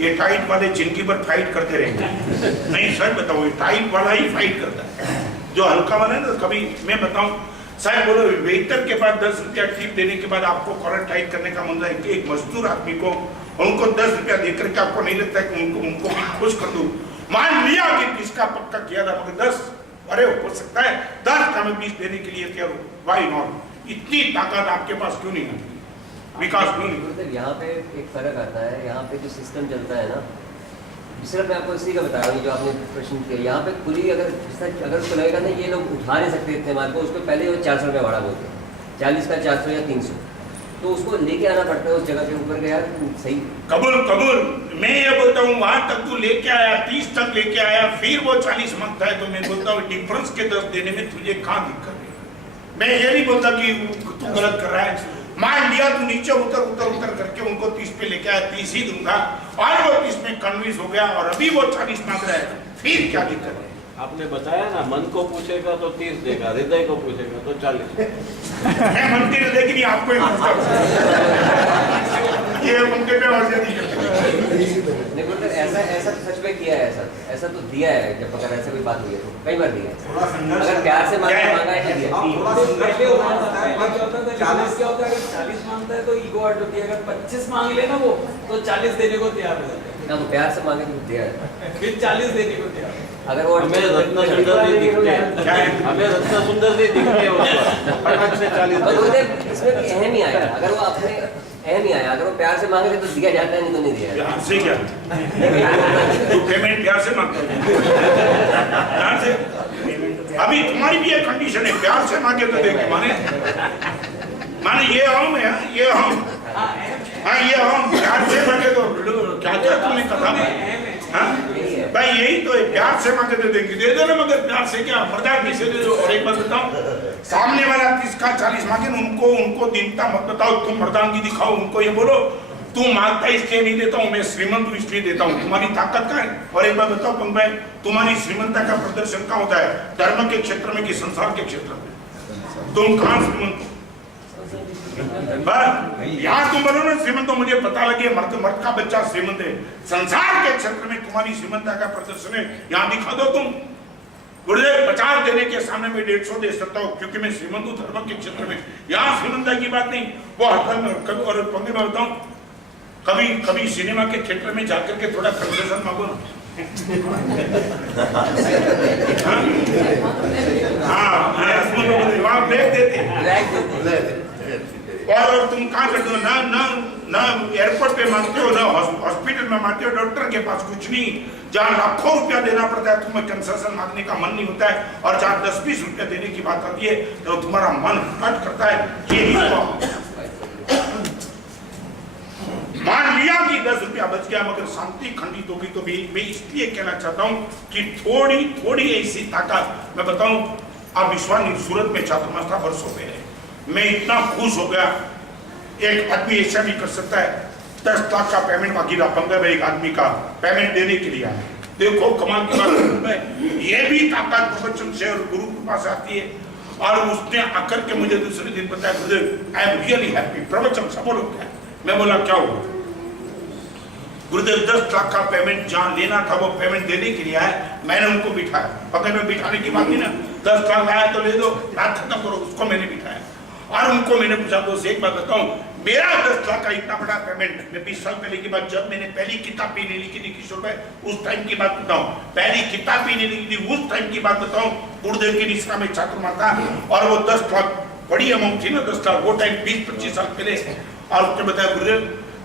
ये टाइट वाले जिंदगी भर फाइट करते रहेंगे। नहीं सर बताओ, ये टाइट वाला ही फाइट करता है, जो हल्का वाला है ना। कभी मैं बताऊं साहब, बोलो वेटर के बाद 10 रुपया टिप देने के बाद आपको कॉलर टाइट करने का मन है कि एक मजदूर आदमी को उनको 10 रुपया देकर के आपको नहीं लगता है कि उनको भी खुश कर दूं। मान लिया कि किसका पक्का किया था, मगर 10 अरे हो सकता है 10 का मैं 20 देने के लिए तैयार हूँ। Why not? इतनी ताकत आपके पास क्यों नहीं है? विकास क्यों नहीं? यहाँ पे एक फर्क आता है, यहाँ पे जो सिस्टम चलता है ना, सिर्फ मैं आपको इसी का बता रहा हूँ जो आपने प्रश्न किया। यहाँ पे खुली अगर उसको लगेगा ना ये लोग उठा नहीं सकते इतने माल को, उसको पहले वो 400 रुपये भाड़ा बोलते हैं, 40 का 400 या 300, तो उसको लेके आना पड़ता है उस जगह के ऊपर गया। सही कबूल कबूल, मैं ये बोलता हूँ वहां तक तू लेके आया, 30 तक लेके आया, फिर वो 40 मांगता है, तो मैं बोलता हूँ डिफरेंस के 10 देने में तुझे कहाँ दिक्कत है? मैं ये नहीं बोलता कि तू गलत कर रहा है। मान लिया तू नीचे उतर करके उनको 30 पे लेके आया, 30 ही दूंगा, और वो 30 में कन्विंस हो गया और अभी वो 40 मांग रहा है, फिर क्या दिक्कत है? आपने बताया ना, मन को पूछेगा तो 30 देगा, हृदय को पूछेगा तो 40। मैं मन के हृदय की नहीं, आपको ही पूछता हूं। ये उनके पे और ज्यादा ऐसा तो सच में किया है, ऐसा तो दिया है। जब अगर ऐसे कोई बात हुई है तो कई बार दिया है, अगर प्यार से मांगा है दिया। 40 क्या होता है, अगर 40 मांगता है तो ईगो हर्ट होती है, अगर 25 मांग ले ना वो तो 40 देने को तैयार हो जाता है। ना तो प्यार से मांगे तो दिया है, फिर 40 देने को तैयार। अगर वो हमें रत्न सुंदर जी दिखते हैं, हमें रत्न सुंदर जी दिखते हैं, फटाक से 40। इसमें अहम ही आया, अगर वो अपने अहम ही आया, अगर वो प्यार से मांगे तो दिया जाता है, नहीं तो नहीं दिया। प्यार से क्या? तो पेमेंट प्यार से मांगते हैं, प्यार से। अभी तुम्हारी भी एक कंडीशन है, प्यार से मांगे तो देंगे, माने ये हम है, ये हम, हाँ ये हम प्यार से मांगे तो क्या क्या तुमने कहा भाई? यही तो है, प्यार से मांगे तो देंगे, दे दो ना, मगर प्यार से क्या, मर्दानगी से दे दो। और एक बात बताओ, सामने वाला 30 का 40 मांगे, उनको दीनता मत बताओ, तुम मर्दानगी दिखाओ, उनको ये बोलो तू मांगता इसलिए नहीं देता हूँ, मैं श्रीमंत हूँ इसलिए देता हूँ, तुम्हारी ताकत क्या है? और एक बात बताओ पंग भाई, तुम्हारी श्रीमंता का प्रदर्शन कहाँ होता है? धर्म के क्षेत्र में कि संसार के क्षेत्र में? तुम कहाँ श्रीमंत हो? यहाँ तुम बोलो ना श्रीमंत, तो मुझे पता लगे मर्द का बच्चा श्रीमंत है। संसार के क्षेत्र में तुम्हारी श्रीमंता का प्रदर्शन है, यहाँ दिखा दो तुम। गुरुदेव 50 देने के सामने में 150 दे सकता हूँ, क्योंकि मैं श्रीमंत हूँ धर्म के क्षेत्र में। यहाँ श्रीमंता की बात नहीं, वो हटल में कभी। और पंगे में बताऊँ, कभी सिनेमा के थिएटर में जाकर के थोड़ा कंसेशन मांगो ना। हाँ ब्रेक देते। और तुम कहाँ करते हो ना एयरपोर्ट पे मांगते हो, ना हॉस्पिटल में मांगते हो, डॉक्टर के पास कुछ नहीं, जहाँ लाखों रुपया देना पड़ता है तुम्हें कंसेशन मांगने का मन नहीं होता है, और जहाँ 10-20 रुपया देने की बात आती है तो तुम्हारा मन हट करता है। यही तो मान लिया कि 10 रुपया बच गया, मगर शांति खंडित होगी। तो मैं इसलिए कहना चाहता हूँ कि थोड़ी ऐसी ताकत मैं बताऊं। आप विश्वास नहीं, सूरत में छात्रमास था वर्षों पहले, मैं इतना खुश हो गया। एक आदमी ऐसा भी कर सकता है, 10 लाख का पेमेंट बाकी रहा, 15 एक आदमी का पेमेंट देने के लिए आया। देखो कमाल की बात है, ये भी ताकत प्रवचन से और गुरु के पास आती है। और उसने आकर के मुझे दूसरे दिन बताया, गुरुदेव आई एम रियली हैप्पी, प्रवचन सब बोलो क्या? मैं बोला क्या हुआ? गुरुदेव 10 लाख का पेमेंट जहाँ लेना था वो पेमेंट देने के लिए आया, मैंने उनको बिठाया। पकड़ में बिठाने की बात नहीं ना, 10 लाख आया तो ले दो, बात खत्म करो। उसको मैंने बिठाया और उनको मैंने पूछा, दोस्त एक बात बताऊं, मेरा 10 लाख का इतना बड़ा पेमेंट, मैं 20 साल पहले की बात, जब मैंने पहली किताब पीने लिखी थी किशोर भाई, उस टाइम की बात बताऊं, पहली किताब पीने लिखी थी उस टाइम की बात बताऊं, गुरुदेव की निष्ठा में छात्र माता, और वो 10 लाख बड़ी अमाउंट थी ना, 10 लाख वो टाइम 20-25 साल पहले। और उसने बताया गुरुदेव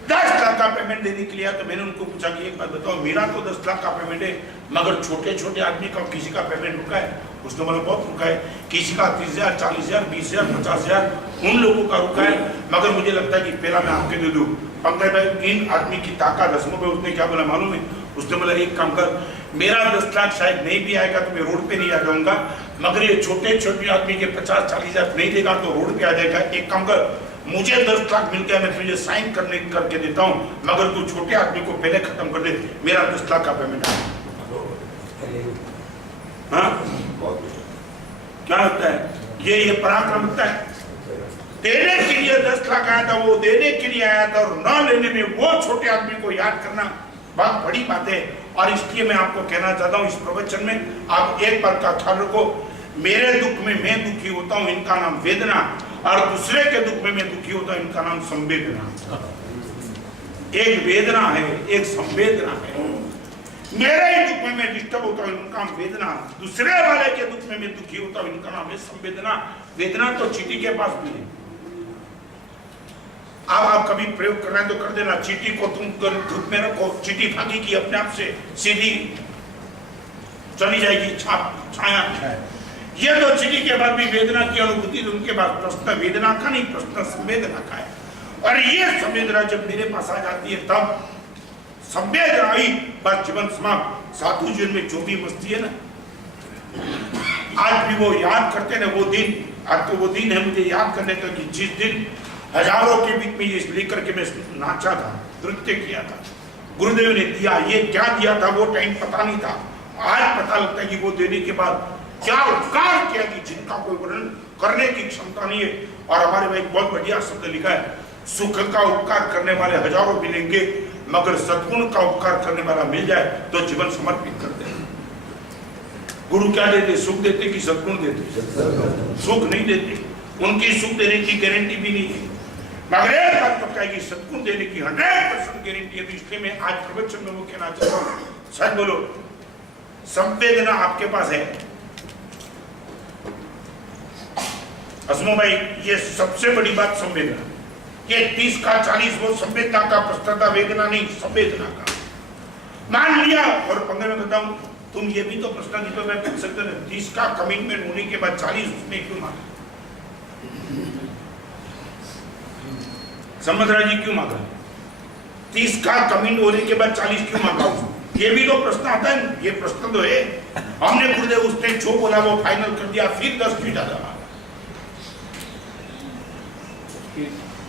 10 लाख का पेमेंट देने के लिए। तो मैंने उनको पूछा कि एक बात बताओ, मेरा तो 10 लाख का पेमेंट है, मगर छोटे आदमी का किसी का पेमेंट रुका है? उसने बोला बहुत रुका है, किसी का 30,000, 40,000, 20,000, 50,000 उन लोगों का रुका है, मगर मुझे लगता है कि पहला मैं आपके दे दूं। पंकज भाई, इन आदमी की ताकत रस्मों पे उसने क्या बोला मालूम है? उसने बोला एक काम कर, मेरा 10 लाख शायद नहीं भी आएगा तो मैं रोड पे नहीं आ जाऊंगा, मगर ये छोटे आदमी के 50-40,000 नहीं देगा तो रोड पे आ जाएगा। एक काम कर, मुझे 10 लाख मिल गया, मैं तुझे साइन करके देता हूँ, मगर तू छोटे आदमी को पहले खत्म कर दे, मेरा 10 लाख का पेमेंट है। हाँ क्या लगता है? ये पराक्रम लगता है। देने के लिए 10 लाख आया था, वो देने के लिए आया था, और न लेने में वो छोटे आदमी को याद करना, बहुत बड़ी बात है। और इसलिए मैं आपको कहना चाहता हूँ इस प्रवचन में आप एक बात का ख्याल रखो, मेरे दुख में मैं दुखी होता हूँ, इनका नाम वेदना, और दूसरे के दुख में मैं दुखी होता हूँ, इनका नाम संवेदना। एक वेदना है, एक संवेदना है। मेरे ही दुख में मैं डिस्टर्ब होता हूँ, इनका नाम वेदना। दूसरे वाले के दुख में मैं दुखी होता हूँ, इनका नाम है संवेदना। वेदना तो चींटी के पास भी है। अब आप कभी प्रयोग कर रहे हैं तो कर देना, चींटी को तुम धूप में रखो, चींटी भागेगी अपने आप से, सीधी चली जाएगी छाया। ये तो चींटी के बाद भी वेदना की अनुभूति, उनके बाद प्रश्न वेदना का नहीं, प्रश्न संवेदना का है। और ये संवेदना जब मेरे पास आ जाती है तब संवेदना आई, बस जीवन समाप्त। साधु जीवन में जो भी मस्ती है ना, आज भी वो याद करते ना वो दिन। आज तो वो दिन है मुझे याद करने का कि जिस दिन हजारों के बीच में ये लेकर के मैं नाचा था, नृत्य किया था, गुरुदेव ने दिया। ये क्या दिया था वो टाइम पता नहीं था, आज पता लगता है कि वो देने के बाद क्या उपकार किया कि जिनका कोई वर्णन करने की क्षमता नहीं है। और हमारे में एक बहुत बढ़िया शब्द लिखा है, सुख का उपकार करने वाले हजारों मिलेंगे, मगर सद्गुण का उपकार करने वाला मिल जाए तो जीवन समर्पित कर दे। गुरु क्या देते, सुख देते कि सद्गुण देते? सुख नहीं देते, उनकी सुख देने की गारंटी भी नहीं है, मगर एक बात पक्का है कि सद्गुण देने की 100% गारंटी है। तो इसलिए मैं आज प्रवचन में वो कहना चाहता हूँ, सच बोलो, संवेदना आपके पास है। असमो भाई, ये सबसे बड़ी बात संवेदना। ये 30 का 40 वो संवेदना का प्रश्न था, वेदना नहीं, संवेदना का। मान लिया, और पंगे में बताऊं, तुम ये भी तो प्रश्न नहीं तो मैं पूछ सकता था, 30 का कमिटमेंट होने के बाद 40 उसने क्यों मांगा? समझराज जी क्यों मांगा? 30 का कमिट होने के बाद 40 क्यों मांगा? ये भी तो प्रश्न आता है। ये प्रश्न तो है, हमने गुरुदेव उसने जो बोला वो फाइनल कर दिया, फिर 10 क्यों ज्यादा मांगा?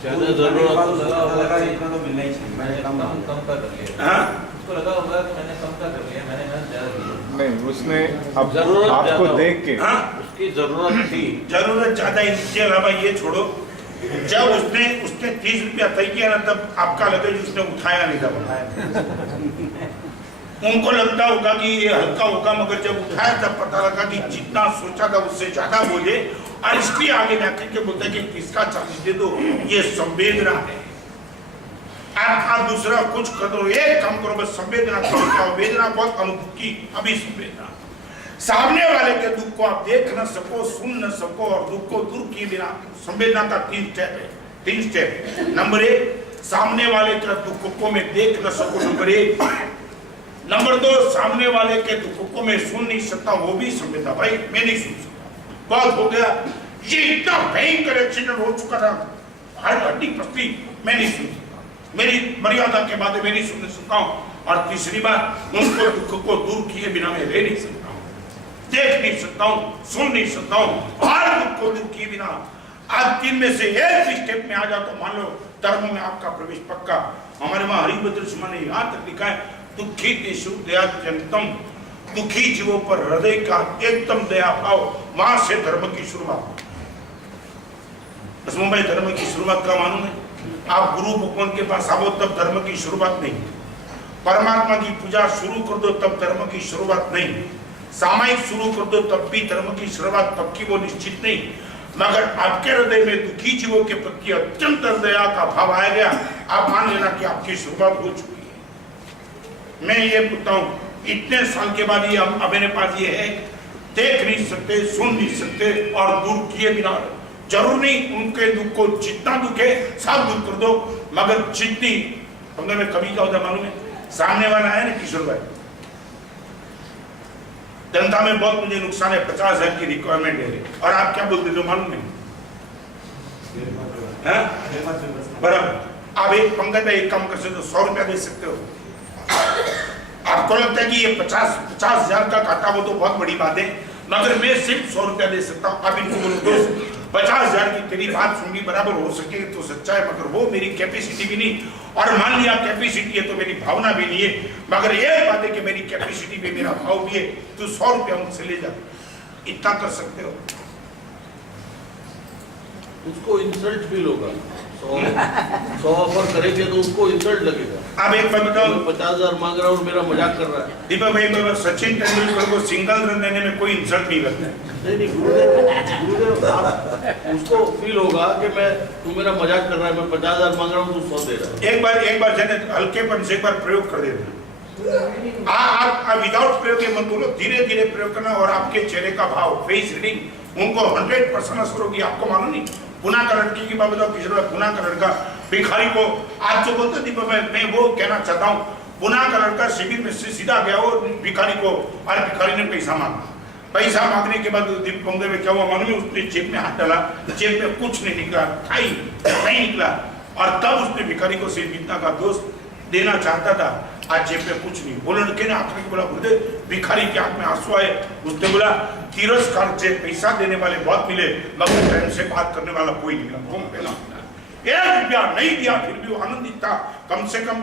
ज्यादा जरूरत लगा इतना तो मिलना ही चाहिए, मैंने कम कर लिया। हाँ, उसको लगा होगा कि मैंने कम कर लिया, मैंने ज्यादा दिया। नहीं, उसने अब जरूरत आपको ज्यादा देख के हाँ, उसकी जरूरत थी। जरूरत ज्यादा। इसके अलावा ये छोड़ो, जब उसने 30 रुपया तय किया ना, तब आपका लगे उसने उठाया नहीं था। उनको लगता होगा कि ये हल्का होगा, मगर जब उठाया तब पता लगा कि जितना सोचा था उससे ज्यादा बोले। और इसलिए आगे जाकर के बोलते हैं कि इसका 40 दे दो, ये संवेदना है। आप दूसरा कुछ कर दो, एक काम करो, बस संवेदना करो। वेदना बहुत अनुभूति, अभी संवेदना। सामने वाले के दुख को आप देख न सको, सुन न सको, और दुख को दूर किए बिना, संवेदना का 3 स्टेप है। 3 स्टेप। नंबर 1, सामने वाले के दुख को मैं देख न सकूं, नंबर 1। नंबर 2, सामने वाले के दुख को मैं सुन नहीं सकता, वो भी संवेदना। भाई मैं नहीं सुन सकता, बहुत हो गया, ये इतना भयंकर एक्सीडेंट हो चुका था, हड्डी पसली, मैं नहीं सुन सकता, मेरी मर्यादा के बाद मैं नहीं सुन सकता हूँ। और तीसरी बात, उनको दुख को दूर किए बिना मैं रह नहीं सकता हूँ, देख नहीं सकता हूँ, सुन नहीं सकता हूँ, और दुख को दूर किए बिना। आज 3 में से एक स्टेप में आ जाओ तो मान लो धर्म में आपका प्रवेश पक्का। हमारे वहां हरिभद्र सिंह ने यहाँ तक लिखा है, दुखी देशु दयात्यंतम, दुखी जीवों पर हृदय का एकदम दया भाव, वहां से धर्म की शुरुआत। मुंबई धर्म की शुरुआत का मालूम है? आप गुरु भगवान के पास आओ तब धर्म की शुरुआत नहीं, परमात्मा की पूजा शुरू कर दो तब धर्म की शुरुआत नहीं, सामायिक शुरू कर दो तब भी धर्म की शुरुआत पक्की वो निश्चित नहीं। मगर आपके हृदय में दुखी जीवों के प्रति अत्यंत दया का भाव आ गया, आप मान लेना कि आपकी शुरुआत हो चुकी है। मैं ये पूछता हूँ, इतने साल के बाद ये अब मेरे पास ये है, देख नहीं सकते, सुन नहीं सकते, और दूर किए बिना। जरूर नहीं उनके दुख को जितना दुख है सब दूर कर दो, मगर जितनी हमने में कभी क्या होता मालूम है? सामने वाला है ना किशोर भाई, जनता में बहुत मुझे नुकसान है, 50,000 की रिक्वायरमेंट है, और आप क्या बोलते हो मालूम नहीं? बराबर। आप एक पंकज में एक काम कर सकते हो, 100 रुपया दे सकते हो। आपको लगता है कि ये 50,000 का घाटा वो तो बहुत बड़ी बात है, मगर मैं सिर्फ 100 रुपया दे सकता हूँ। आप इनको बोलो दोस्त 50,000 की तेरी बात सुननी बराबर हो सके तो सच्चा है, मगर वो मेरी कैपेसिटी भी नहीं, और मान लिया कैपेसिटी है तो मेरी भावना भी नहीं है, मगर ये बात है कि मेरी कैपेसिटी भी, मेरा भाव भी है, तो 100 रुपया मुझसे ले जा, इतना कर सकते हो। उसको इंसल्ट फील होगा, 100 ऑफर करेंगे तो उसको इंसल्ट लगेगा। अब एक बात बताओ, 50,000 मांग रहा हूँ और मेरा मजाक कर रहा है। दीपक भाई, मैं सचिन तेंदुलकर को सिंगल रन देने में कोई इंसल्ट नहीं करता है। नहीं गुरुदेव आप उसको फील होगा कि तू मेरा मजाक कर रहा है, मैं 50,000 मांग रहा हूँ, तू 100 दे रहा है। एक बार जने हल्केपन से एक बार प्रयोग कर देना। आप विदाउट प्रयोग ये मत बोलो, धीरे धीरे प्रयोग करना, और आपके चेहरे का भाव, फेस रीडिंग उनको 100% असर होगी। आपको मालूम नहीं, पुना का लड़की की बात बताओ, किसी पुना का लड़का भिखारी को आज जो बोलते दीपक, मैं वो कहना चाहता हूँ, पुना का लड़का शिविर में से सीधा गया वो भिखारी को, और भिखारी ने पैसा मांगा। पैसा मांगने के बाद दीप बंगले में क्या हुआ मालूम है, उसने जेब में हाथ डाला, जेब में कुछ नहीं निकला, नहीं निकला, और तब उसने भिखारी को सिर्फ इतना का दोस्त देना चाहता था, आज जेब में कुछ नहीं। वो लड़के ने आखिर में बोला, बोलते भिखारी के आंख में आंसू आए, उसने बोला तिरस्कार से पैसा देने वाले बहुत मिले, मगर प्रेम से बात करने वाला कोई नहीं मिला। 1 रुपया नहीं दिया, फिर भी वो आनंदित था, कम से कम